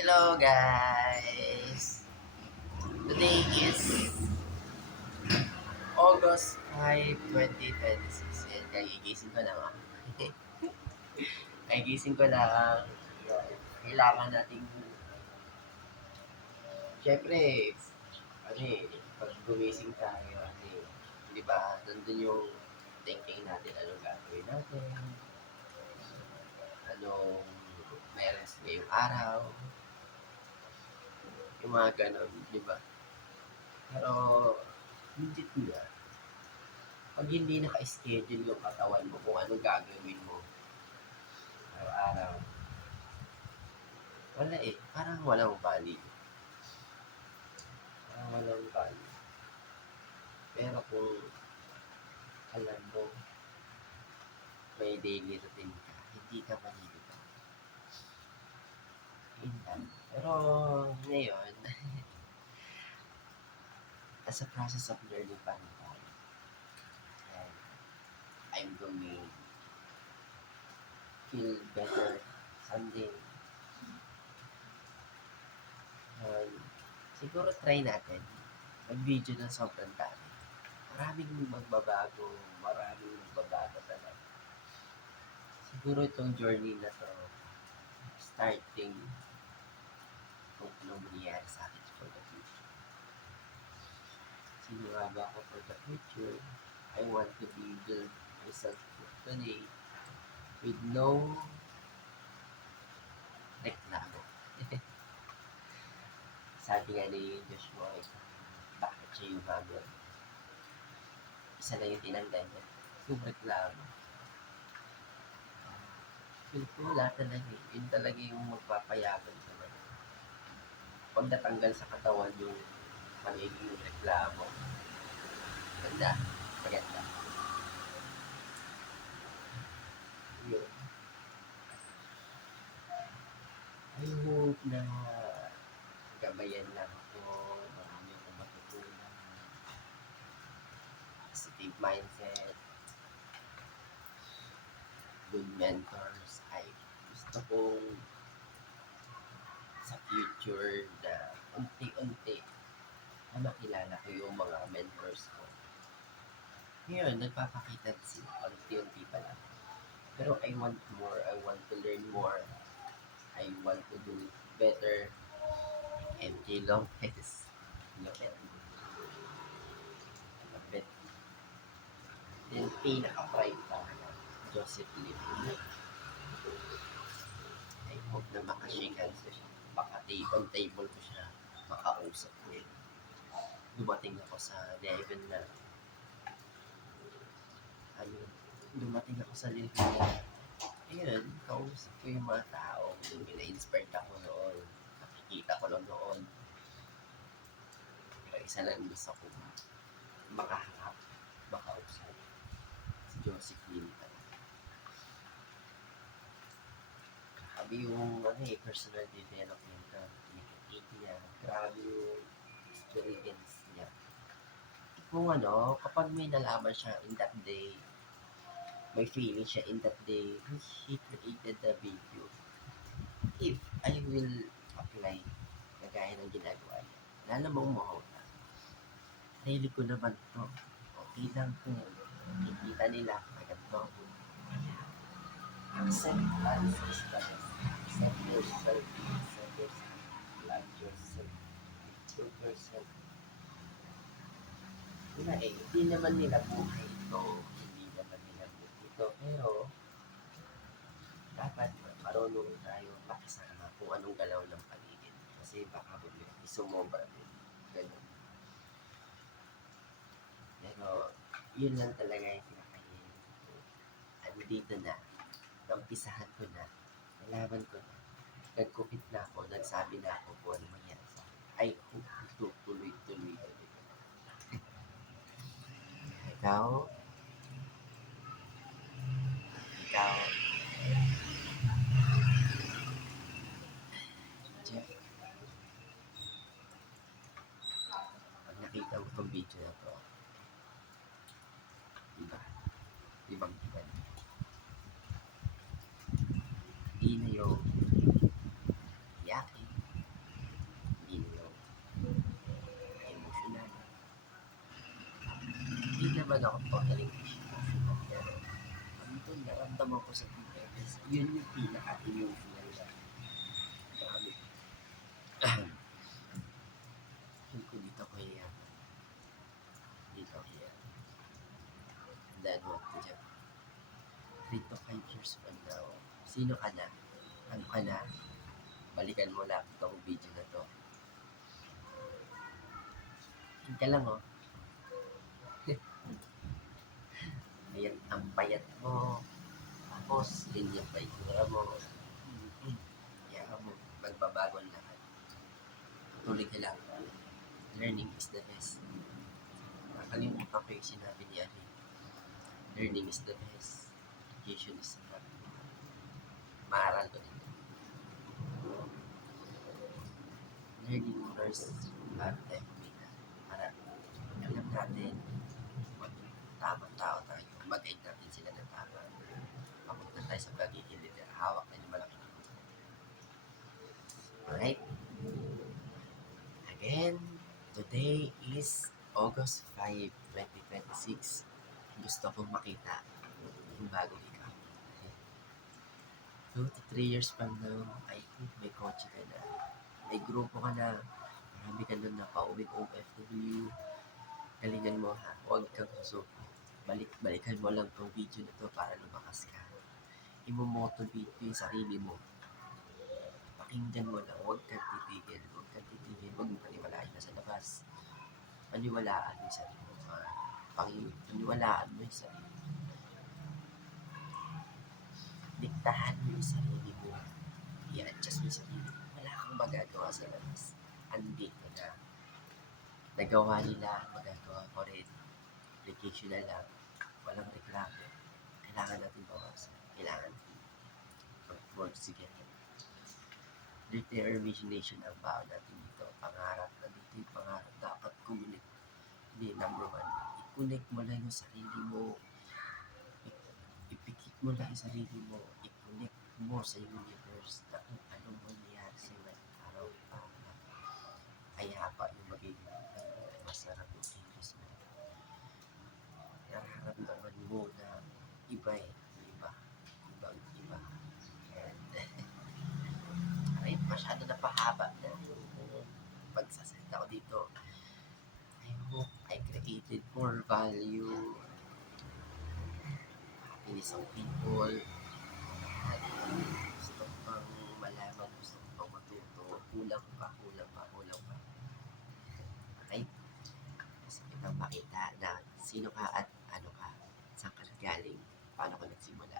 Hello guys! Today is August 5, 2026. Yan, kagigising ko lang ah. Kagigising ko lang. Yan. Kailangan nating, syempre, pag gumising tayo, di ba, nandun yung thinking natin, anong gagawin natin, anong meron sa ngayong araw, yung mga ganon, di ba? Pero, legit nga, pag hindi naka-schedule yung katawan mo kung anong gagawin mo araw-araw, wala eh. Parang walang value. Parang walang value. Pero kung alam mo, may daily routine ka, hindi ka malilito. Yun lang. Pero ngayon, as a process of learning pa rin tayo. And I'm going feel better someday. And siguro try natin mag-video ng sobrang dami. Maraming magbabago talaga. Siguro itong journey na to, starting kung anong mangyayari sa akin for the future. Sinurado ako for the future. I want to be the myself today with no reklamo. Sabi nga ni Joshua, bakit siya yung bago? Isa na yung tinanggal niya. Yung reklamo. Feel ko wala talaga eh. Yun talaga yung magpapayagan sa mga. Pag natanggal sa katawan yung magiging reklamo, maganda. Yun. I hope na gabayan lang ako. Marami akong matutunan. Positive mindset. Good mentors. Ay gusto kong sa future na unti-unti na makilala ko yung mga mentors ko. Ngayon, nagpapakita sila unti-unti pa lang. Pero I want more. I want to learn more. I want to do better. MJ Lopez. Lopez. Lopez. Then, pinaka-prime talaga. Joseph Lim. I hope na makashake hands ko siya. Baka on table ko siya. Makausap ko yun. Dumating ako sa level na dumating ako sa level na ayun, kausap ko yung mga tao. Na-inspired ako noon. Nakikita ko lang noon. Pero isa lang gusto ko makaharap, makausap. Si Joseph Lim. Grabe yung personal development na kinikita niya. Grabe yung experience niya. Kung kapag may nalaman siya in that day, may feeling siya in that day, he created the video. If I will apply na gaya ng ginagawa niya, lalamang mo sarili ko naman to. Okay lang to. Kikita nila agad to. Acceptance is the best. Accept yourself. Accept yourself. Love yourself. Improve yourself. Wala eh. Hindi naman nila buhay ito. Hindi naman nila buhay ito. Pero, dapat marunong tayo makisama kung anong galaw ng paligid. Kasi baka sumobra din. Ganun. Pero, yun lang talaga yung pinakahilig ko. Andito na. Nampisahan ko na. Nalaman ko na. Nagkupit na ako. Nagsabi na ako kung ano mangyari sa akin. I hope ito tuloy-tuloy. Ikaw, Jeff, pag nakita mo itong video na to, diba? Ibang-iba na. Hindi na yung yakin. Ito, naramdaman ko sa PMS. Yun yung pinaka-emotional na. Grabe. Feel ko dito ko yan. Dito ko yan. Tandaan mo ako dyan. 3 to 5 years from now. Sino ka na? Ano ka na? Balikan mo lang itong video na to. Hinta lang oh. Ayan, ang payat mo. Tapos, ganyan pa itura mo. Kaya mo, magbabago ang lahat. Tuloy ka lang. Learning is the best. Nakalimutan ko yung sinabi ni Ari. Learning is the best. Education is the best. Maaral ko din. Learning first at tayo kumita. Para alam natin kung tamang tao tayo. Mag-guide natin sila ng tama. Papunta tayo sa pagiging leader. Hawak na yung malaking ito. Alright? Again, today is August 5, 2026. Gusto kong makita yung bagong ikaw. 2 to 3 years from now, I think may kotse ka na. May grupo ka na. Marami ka na napauwing OFW. Galingan mo ha. Huwag kang susuko. Balikan mo lang tong video na to para lumakas ka. Imo-motivate ko yung sarili mo. Pakinggan mo lang. Huwag kang titigil. Huwag kang titigil. Huwag mong paniwalaan na sa labas. Paniwalaan mo yung sarili mo. Paniwalaan mo yung sarili mo. Diktahan mo yung sarili mo. I-adjust mo yung sarili mo. Wala kang magagawa sa labas. Andito na. Nagawa nila, magagawa ko rin. Application na lang. Walang reklamo. Kailangan natin bawasan. Kailangan natin work together. Determination ang baon natin dito. Pangarap na dito yung pangarap. Dapat connect. Hindi, number 1. I-connect mo lang yung sarili mo. Ipikit mo lang yung sarili mo. I-connect mo sa universe na kung anong mangyayari sa iyo araw para kayapa yung magiging masarap yung kilos mo. Nararamdaman mo na iba eh. Iba. And masyado na pahaba na yung pagsasalita ko dito. I hope I created more value. Happiness of people. At gusto ko pang malaman, gusto ko pang matuto. Kulang pa. Okay? Gusto kitang makita na sino ka at ano ka. Saan ka galing. Paano ka nagsimula.